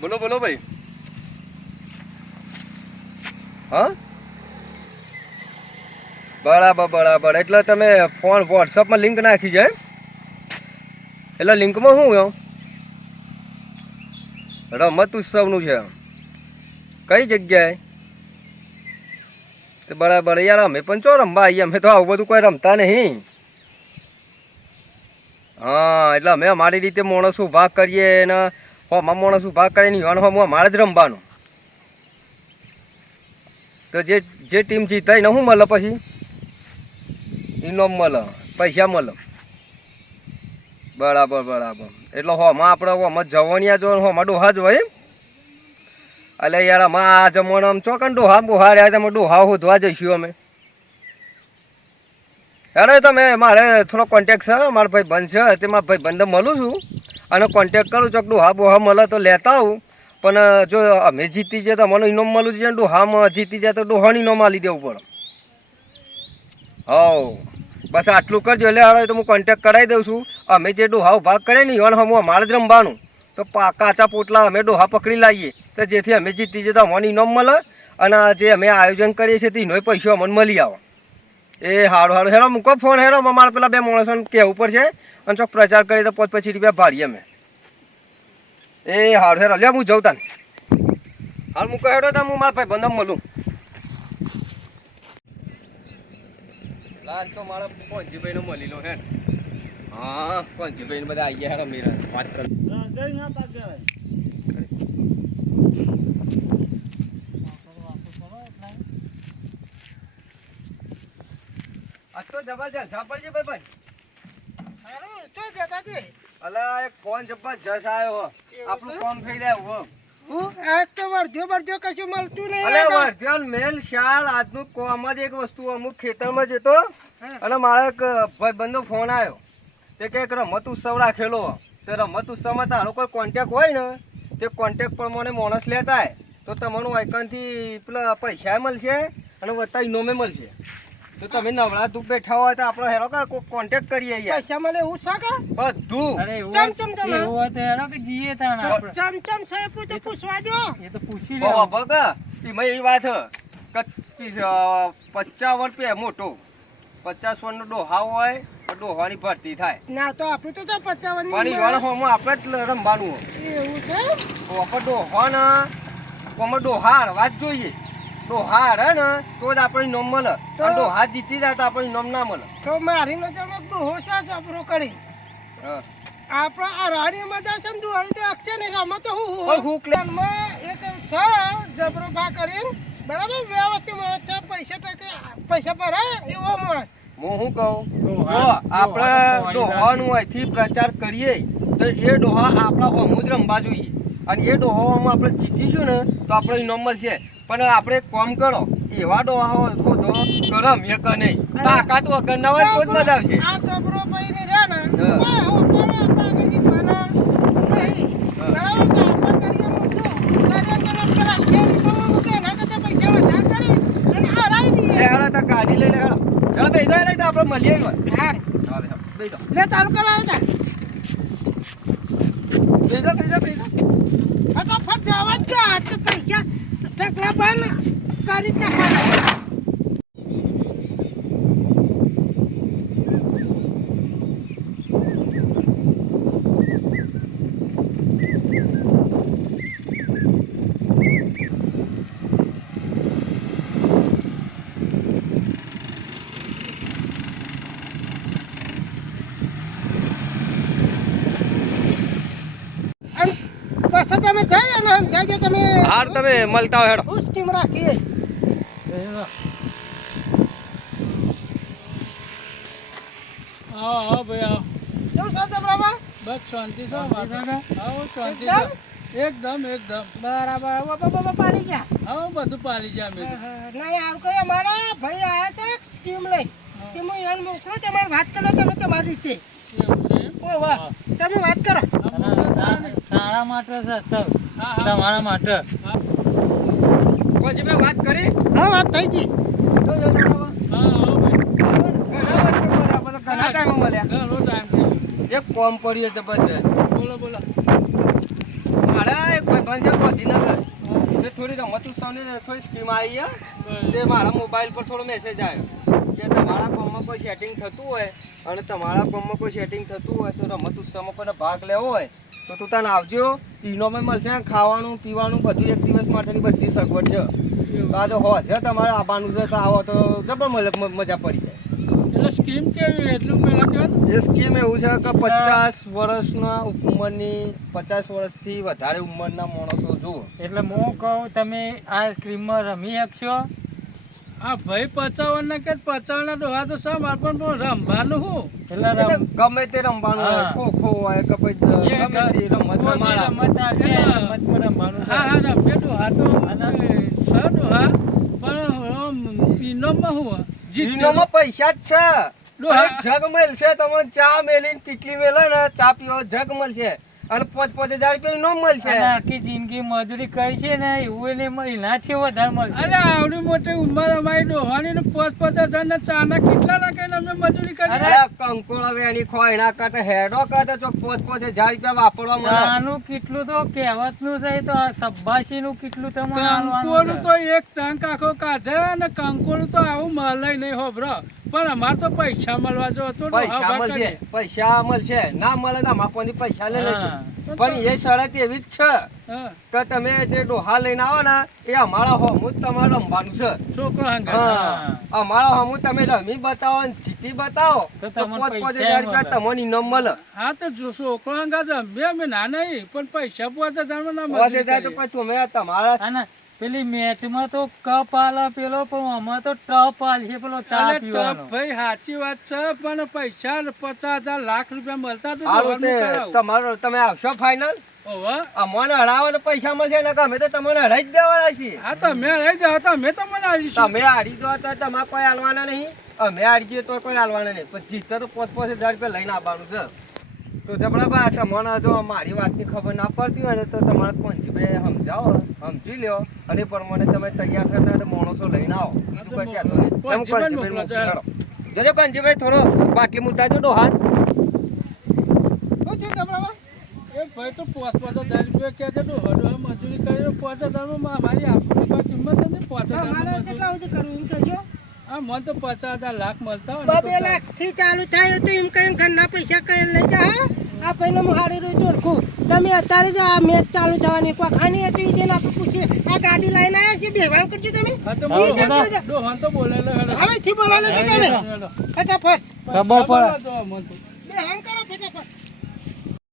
બોલો બોલો ભાઈ. હા? બરાબર બરાબર. એટલે તમે ફોન વોટ્સઅપમાં લિંક નાખી જાય એટલે લિંકમાં શું એમ? રમત ઉત્સવનું છે કઈ જગ્યાએ? તો બરાબર, યાર અમે પણ ચો રમવા આવીએ. અમે તો આવું બધું કોઈ રમતા નહીં. હા, એટલે અમે અમારી રીતે માણસ ઊભા કરીએ ને હોમાં મમ્મો શું ભાગ ને હોમ મારે જ રમવાનું. તો જે જે ટીમ જીતાય ને શું મળે પછી? ઇનામ મળે, પૈસા મળે. બરાબર બરાબર. એટલે હોમાં આપણે હોમાં જવાનિયા જો માં ડોહા જ હોય? એટલે યારમાં આ જમાનામાં ચોકન ડોહા બોહા રહ્યા તમે ડોહા શોધવા જઈશું અમે. અરે તમે, મારે થોડો કોન્ટેક્ટ છે, મારા ભાઈ બંધ છે, તે મારા ભાઈ બંધ મળું છું. અને કોન્ટેક કરું ચોક ડોહા બોહા મળે તો લેતા આવું. પણ જો અમે જીતી જાય તો મને ઇનામ મળવું જોઈએ હા જીતી જાય તો ડોહાની ઇનામ આલી દેવું પડે. હોવ. બસ આટલું કરજો. એટલે હવે તો હું કોન્ટેક્ટ કરાવી દઉં છું. અમે જે ડોહા ભાગ કરે ને યોન હમ અમારે જ રમવાનું. તો કાચા પોટલા અમે ડોહા પકડી લાવીએ. તો જેથી અમે જીતી જતા અમને ઇનામ મળે અને જે અમે આયોજન કરીએ છીએ તેનો પૈસો અમને મળી આવે. એ હારું હારું હેરો મૂકો ફોન હેરો અમારા પેલા બે માણસોને કહેવું પડશે. અને ચોક પ્રચાર કરીએ તો પાંચ પચીસ રૂપિયા ભાડીએ અમે. એ હારું હેર હલ્યા હું જઉં તને. હાલ હું કહેડો તો હું મારા ભાઈ બંધ મળું. લાલ તો મારા પંચીભાઈનો મળી લો હે. હા પંચીભાઈને બધા આવી ગયા હેડો મીરા વાત કર. આ તો જબરજસ્ત સાંભળજે ભાઈ ભાઈ. અલા એક ફોન આવ્યો આપણું કામ થઈ જાય હો? અલે વર્ધ્યોન મેલ શાલ આજનું કોમ જ એક વસ્તુ. અમુક ખેતરમાં જતો અને મારા એક ભાઈબંધનો ફોન આવ્યો. તે કે એક રમત ઉત્સવ રાખેલો તે રમત ઉત્સવમાં તારો કોઈ કોન્ટેક હોય ને તે કોન્ટેક મને માણસ લેતા તો તમારું આઈકનથી પેલા પૈસા મળશે અને વધતા ઇનોમે મળશે. તો તમે નવળા દુઃખ બેઠા હોય તો આપણો હેરો કર કોઈ કોન્ટેક કરીએ યાર. બધું. અરે એવું ચમ ચમ ચમ એવું હોય તો હેરો કે જીએ તાણ આપણે. ચમચમ છે પૂછો પૂછવા દો. એ તો પૂછી લે બગ ભગ મે એ વાત હે કે પચાસ વર્ષ પે મોટો. પચાસ વર્ષનો ડોહા હોય તો ડોહાની ભરતી થાય. ના તો આપણે તો ચાલ પચાવન પણ ઈવાળા હોમમાં આપણે જ રમવાનું એવું છે? આપણે ડોહા ને કોમાં ડોહા વાત જોઈએ. ડોહા હરે ને? તો જ આપણે નોમ મળે. તો- અને ડોહા જીતી જાય તો આપણે નોમ ના મળે. તો મારી નજરમાં ડોહો સા જબરો કરી હા. આપણા આ રાણી મજા છે ને દુવાળી તો અક્ષય ને રમત તો હું હું ક્લે- માં એક છ જબરો ભા કરીને બરાબર વ્યવસ્થિત માણસ છે પૈસા ટકે પૈસા ભરાય એવો માણસ. હું શું કહું? જો આપણે ડોહાનું અહીંથી પ્રચાર કરીએ તો એ ડોહા આપણા હોમું જ રમવા જોઈએ. અને એ ડોહામાં આપણે જીતીશું ને તો આપણે ઇનામ મળશે. પણ આપણે કોમ કરો એવા ડોહા તો તો કરમ કે નહીં. તાકાત વગર ના હોય કોઈ મજા આવશે. આ જબરો ભાઈ રે ને હા. પણ નહીં. બરાબર તો કરીએ મોટું કરો કે તો કે પૈસા વધારે કરી અને લે દઈએ હેડો ગાડી લઈને બેસો હેડો તો આપણે મળીએ. હા. ચાલે, બેસો લે ચાલુ કરવા તા બેસો બેસો બેસો ફટાફટ જવા જ ટકલા બંધ કરી જ નાખવાના પછી તમે જઈ અને સમજાવજો તમે. હાર તમે મળતા હોય હેડો. હું સ્કીમ રાખીએ. હા આવો ભાઈ આવો. કેવું છે જબરામાં બસ શાંતિ છો મારે આવો શાંતિ એકદમ? એકદમ એકદમ. બરાબર. વ- વ- ગયા. આવો બધું પાલી જાય અમે તો. ના યાર કોઈ અમારા ભાઈ આયા છે એક સ્કીમ લઈ કે હું એને મોકલો તમારે વાત કરો તમે તમારી રીતે? એવું છે તમે વાત કરો. સારા માટે છે સર. તમારા માટે. પછી મેં વાત કરી? હા વાત થઈ ગઈ. ઘણા ટાઈમ મળ્યા, આપણે તો ઘણા ટાઈમે મળ્યા. ઘણો ટાઈમ એક કોમ પડી છે જબરજસ્ત બોલો બોલો. મારા એક ભાઈબંધ છે ગાંધીનગર. એ થોડી રમત ઉત્સવની થોડી સ્કીમ આવી છે. તે મારા મોબાઈલ પર થોડો મેસેજ આવ્યો. કે તમારા ગામમાં કોઈ સેટિંગ થતું હોય અને તમારા ગામમાં કોઈ સેટિંગ થતું હોય તો રમત ઉત્સવમાં કોઈને ભાગ લેવો હોય તો તું તને આવજો. ઇનોમે મળશે ખાવાનું પીવાનું બધું એક દિવસ માટેની બધી સગવડ છે. તો આજે હો છે તમારે આવવાનું છે તો આવો તો જબર મજા મજા પડી જાય. એટલે સ્કીમ કેવી એટલું કહો એ સ્કીમ એવું છે કે પચાસ વર્ષના ઉંમરની પચાસ વર્ષથી વધારે ઉંમરના માણસો જુઓ. એટલે હું કહું તમે આ સ્ક્રીમમાં રમી શકશો. આ ભાઈ પચાવન ના કે પચાવન ના ડોહા તો સમ માર પણ રમવાનું હું? એટલે ગમે તે રમવાનું હોય હા. ખો ખો હોય કે પછી ગમે તે રમત રમવાનું છે. હા હા રમે ડોહા તો સા ડોહા પણ ઇનામમાં હું જીત ઈનોમાં પૈસા જ છે. જગ મળશે તમને ચા મેલીને કેટલી મેલે ને ચા પીવો જગ મળશે. અને પાંચ પાંચ હજાર રૂપિયા નો મળશે. આખી જિંદગી મજૂરી કરી છે ને એવું એને મ- એનાથી વધારે મળશે. અરે આવડી મોટી ઉંમર અમારી ડોહાની ને પાંચ પાંચ હજાર ને ચાના કેટલા ના કઈ અમે મજૂરી કરી અરે, કંકોળ હવે એની ખોય એના કરતા હેડો કરતા ચોક પાંચ પાંચ હજાર રૂપિયા વાપરવા મળે. આનું કેટલું તો કહેવતનું છે તો આ સબ્બાસીનું કેટલું તમને આલવાનું તો એક ટંક આખો કાઢે અને કંકોડું તો આવું મળે નહીં હોભરો પણ અમારે તો પૈસા મળવા જો હતો પૈસા મળશે પૈસા મળશે. ના મળે તો માપવાની પૈસા લઈ લેજો. પણ એ શરત એવી જ છે. કે તમે જે ડોહા લઈને આવો ને એ અમારા હોમું જ તમારે રમવાનું છે. છોકરો અમારા હોમું તમે રમી બતાવો ને જીતી બતાવો તો પોત પોત હજાર રૂપિયા તમને ઇનામ મળે. હા તો જો છોકરો હંગા રમે અમે ના નહીં પણ પૈસા પાંચ હજાર ના મળે. તો પછી તમે તમારા પેલી મેચમાં તો કપ આલે પેલો પણ આમાં તો ટપ આલશે પેલો ચા પીવાનો. ટપ ભાઈ સાચી વાત છે પણ પૈસા પચાસ હજાર લાખ રૂપિયા મળતા તો. તમારો તમે આવશો ફાઇનલ ઓવે. અમને હરાવો તો પૈસા મળશે ને અમે તો તમને હરાઈ જ દેવાના છીએ. હા તો મેં જાવ તો અમે તમને મને આવીશું તમે હારી દો તો તમારે કોઈ હાલવાના નહીં. અમે હારી જઈએ તો કોઈ હાલવાના નહીં. પણ જીતે તો પાંચ પાંચ હજાર રૂપિયા લઈને આવવાનું છે. તો જબરાબા તમને જો મારી વાતની ખબર ના પડતી હોય ને તો તમારે કોંજીભાઈ સમજાવો સમજી લ્યો. અને પ્રમાણે તમે તૈયાર કરતા તો માણસો લઈને આવો. બીજું કોઈ કહેતો નહીં કોંજીભાઈ. જોજો કંજીભાઈ થોડો બાટલી ડોહાન થયું જબરાબા એ ભાઈ તો પાંચ પાંચ હજાર રૂપિયા કે છે તો હડો મજૂરી કરી પાંચ હજારમાં મારી આપણી કોઈ કિંમત નથી પાંચ હજાર કેટલા સુધી કરવું? એમ કહેજો. હા મને તો પચાસ હજાર લાખ મળતા હોય બે લાખથી ચાલુ થાય તો એમ કઈ ઘરના પૈસા કઈ લઈ જા હા? આ ભાઈને હું હારી રહ્યું ઓળખું. તમે અત્યારે જ આ મેચ ચાલુ થવાની કોઈ ખાની હતી એ જેને આપણે પૂછીએ. આ ગાડી લઈને આવ્યા છે બેભાન કરજો તમે. હવે થી ઈ જા, બોલો, ઈ જા. ડોહાને તો બોલેલો હેડો. હવેથી બોલાવો છો તમે? ફટાફટ. ખબર પડે તો. મને કરો